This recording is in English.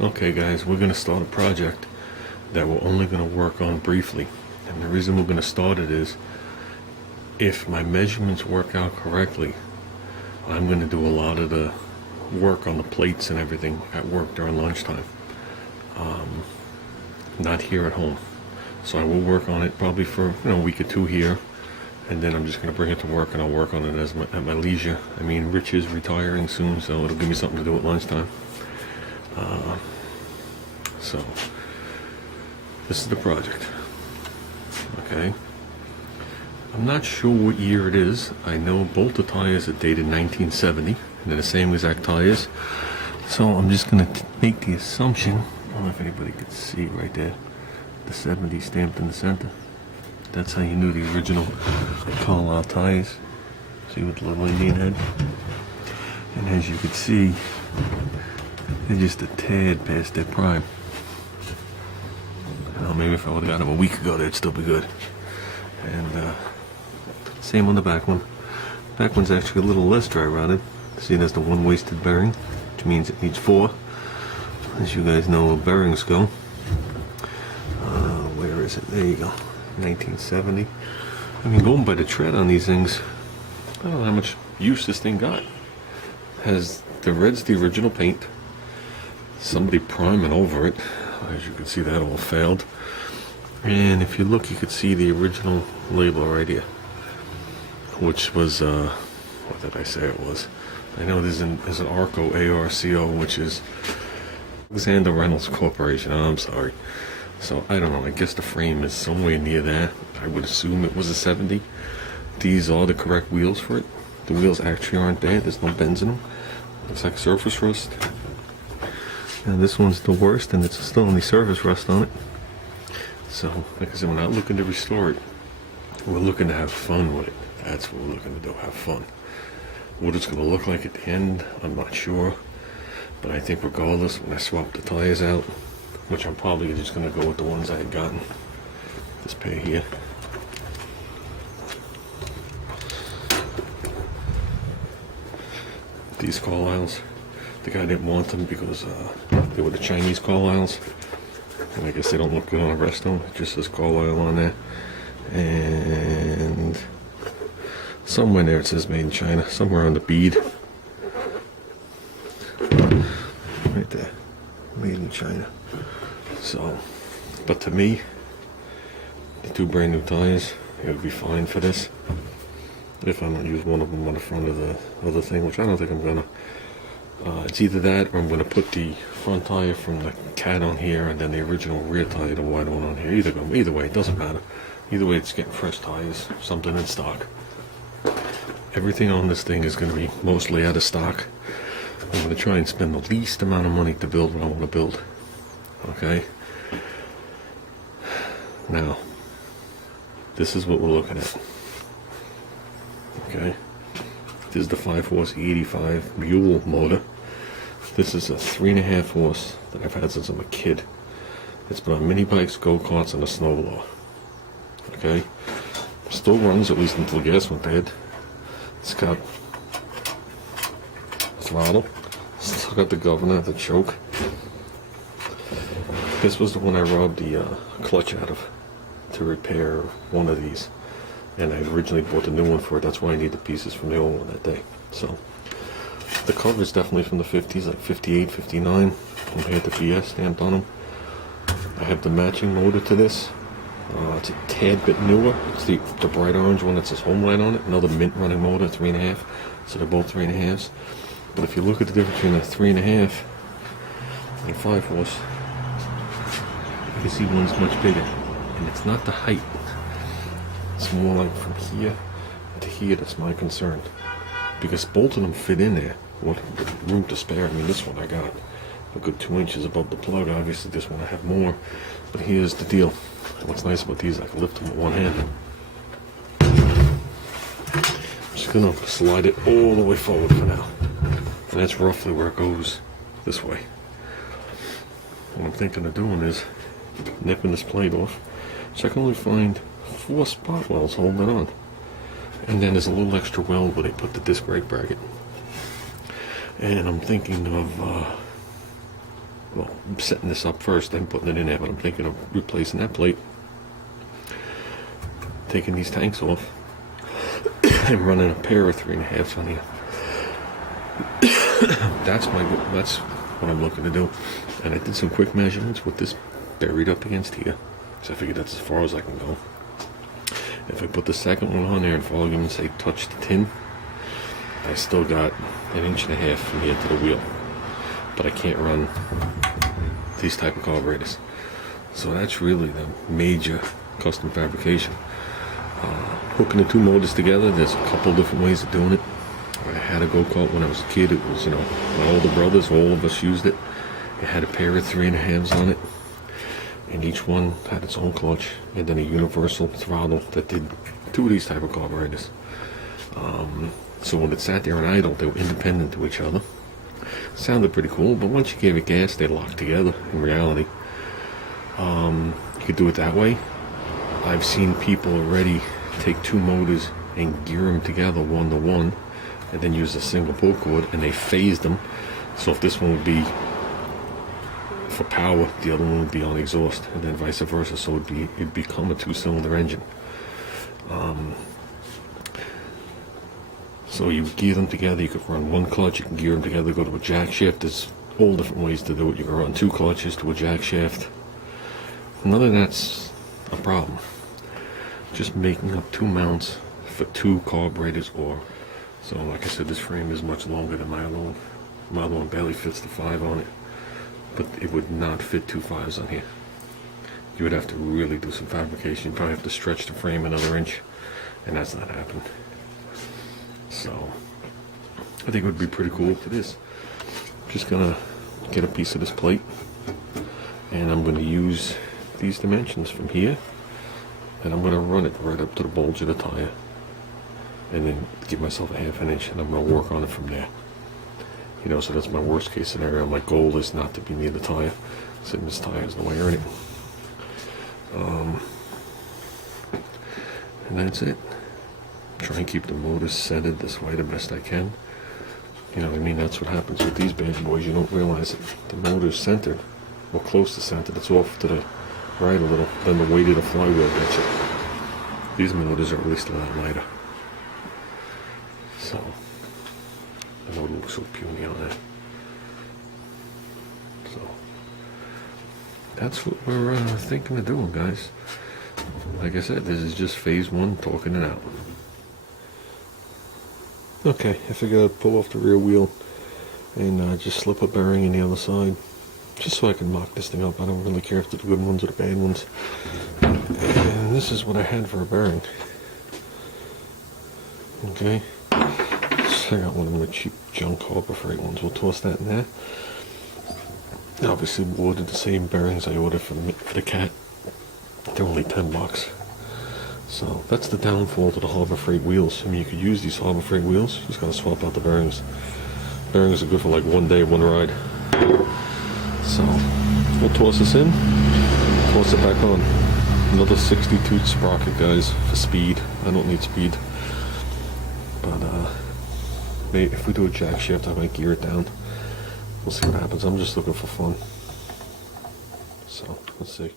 Okay guys, we're going to start a project that we're only going to work on briefly. And the reason we're going to start it is, if my measurements work out correctly, I'm going to do a lot of the work on the plates and everything at work during lunchtime. Not here at home. So I will work on it probably for a week or two here, and then I'm just going to bring it to work and I'll work on it at my leisure. I mean, Rich is retiring soon, so it'll give me something to do at lunchtime. So this is the project. Okay. I'm not sure what year it is. I know both the tires are dated 1970, and they're the same exact tires. So I'm just going to make the assumption, I don't know if anybody could see right there, the 70 stamped in the center. That's how you knew the original Carlisle tires. See, with the little Indian head. And as you can see, they're just a tad past their prime. Maybe if I would have got them a week ago, they'd still be good. And same on the back one. Back one's actually a little less dry rotted. See, that's the one wasted bearing, which means it needs 4. As you guys know where bearings go. Where is it? There you go. 1970. I mean, going by the tread on these things, I don't know how much use this thing got. The red's the original paint. Somebody priming over it. As you can see, that all failed. And if you look, you could see the original label right here, which was what did I say it was? I know there's an Arco, ARCO, which is Alexander Reynolds Corporation. Oh, I'm sorry. So I don't know. I guess the frame is somewhere near that. I would assume it was a 70. These are the correct wheels for it. The wheels actually aren't bad. There's no bends in them. Looks like surface rust. And this one's the worst, and it's still only surface rust on it. So, like I said, we're not looking to restore it. We're looking to have fun with it. That's what we're looking to do, have fun. What it's going to look like at the end, I'm not sure. But I think regardless, when I swap the tires out, which I'm probably just going to go with the ones I had gotten, this pair here. These Carlisles. The guy didn't want them because they were the Chinese Carlisles. And I guess they don't look good on the rest of them. It just says Carlisle on there. And somewhere there it says made in China. Somewhere on the bead. Right there. Made in China. So, but to me, the 2 brand new tires, it would be fine for this. If I don't use one of them on the front of the other thing, which I don't think I'm going to. It's either that, or I'm going to put the front tire from the Cat on here, and then the original rear tire, the wide one, on here. Either way, it doesn't matter. Either way, it's getting fresh tires, something in stock. Everything on this thing is going to be mostly out of stock. I'm going to try and spend the least amount of money to build what I want to build. Okay? Now, this is what we're looking at. Okay? This is the 5-horse E85 mule motor. This is a 3.5 horse that I've had since I'm a kid. It's been on mini bikes, go-karts, and a snowblower. Okay? Still runs, at least until the gas went bad. It's got throttle. Still got the governor, the choke. This was the one I robbed the clutch out of to repair one of these. And I originally bought the new one for it. That's why I need the pieces from the old one that day. So, the cover is definitely from the 50s, like 58, 59. I had the BS stamped on them. I have the matching motor to this. It's a tad bit newer. It's the bright orange one that says Homeline on it. Another mint running motor, 3.5. So they're both 3.5s. But if you look at the difference between a 3.5 and a 5-horse, you can see one's much bigger. And it's not the height. It's more like from here to here that's my concern. Because both of them fit in there. What room to spare. I mean, this one I got a good 2 inches above the plug. Obviously, this one I have more. But here's the deal. What's nice about these, I can lift them with one hand. I'm just going to slide it all the way forward for now. And that's roughly where it goes this way. What I'm thinking of doing is nipping this plate off. So I can only find 4 spot welds holding it on. And then there's a little extra weld where they put the disc brake bracket. And I'm thinking of, well, setting this up first, then putting it in there, but I'm thinking of replacing that plate, taking these tanks off, and running a pair of 3.5s on here. That's what I'm looking to do. And I did some quick measurements with this buried up against here, so I figured that's as far as I can go. If I put the second one on there and for argument's sake touch the tin, I still got 1.5 inches from here to the wheel, but I can't run these type of carburetors. So that's really the major custom fabrication. Hooking the two motors together, there's a couple different ways of doing it. I had a go-kart when I was a kid. It was, my older brothers, all of us used it. It had a pair of 3.5s on it, and each one had its own clutch, and then a universal throttle that did 2 of these type of carburetors. So when it sat there and idle, they were independent to each other. Sounded pretty cool, but once you gave it gas, they locked together in reality. You could do it that way. I've seen people already take 2 motors and gear them together 1-to-1, and then use a single pull cord, and they phased them. So if this one would be for power, the other one would be on exhaust, and then vice versa. So it'd become a 2-cylinder engine. So you gear them together. You could run 1 clutch. You can gear them together, go to a jack shaft. There's all different ways to do it. You can run 2 clutches to a jack shaft. None of that's a problem. Just making up 2 mounts for 2 carburetors, or so like I said, this frame is much longer than my other one. My other one barely fits the 5 on it, but it would not fit 2 5s on here. You would have to really do some fabrication. You'd probably have to stretch the frame another inch, and that's not happening. So I think it would be pretty cool to this. Just gonna get a piece of this plate, and I'm gonna use these dimensions from here, and I'm gonna run it right up to the bulge of the tire, and then give myself a 1/2 inch, and I'm gonna work on it from there. So that's my worst case scenario. My goal is not to be near the tire, sitting this tire is the way or anything. And that's it. Try and keep the motors centered this way the best I can. That's what happens with these bad boys. You don't realize it. The motor's centered, or close to centered. It's off to the right a little. Then the weight of the flywheel gets it. These motors are at least a lot lighter. So, the motor looks so puny on that. So, that's what we're thinking of doing, guys. Like I said, this is just phase 1, talking it out. Okay, I figured I'd pull off the rear wheel and just slip a bearing in the other side, just so I can mock this thing up. I don't really care if they're the good ones or the bad ones. And this is what I had for a bearing. Okay, so I got one of the cheap junk Harbor Freight ones. We'll toss that in there. Obviously, we ordered the same bearings I ordered for the cat. They're only $10. So that's the downfall to the Harbor Freight wheels. You could use these Harbor Freight wheels. You just gotta swap out the bearings. Bearings are good for like 1 day, 1 ride. So we'll toss this in, toss it back on. Another 62 sprocket, guys, for speed. I don't need speed, but if we do a jack shift, I might gear it down. We'll see what happens. I'm just looking for fun. So let's see.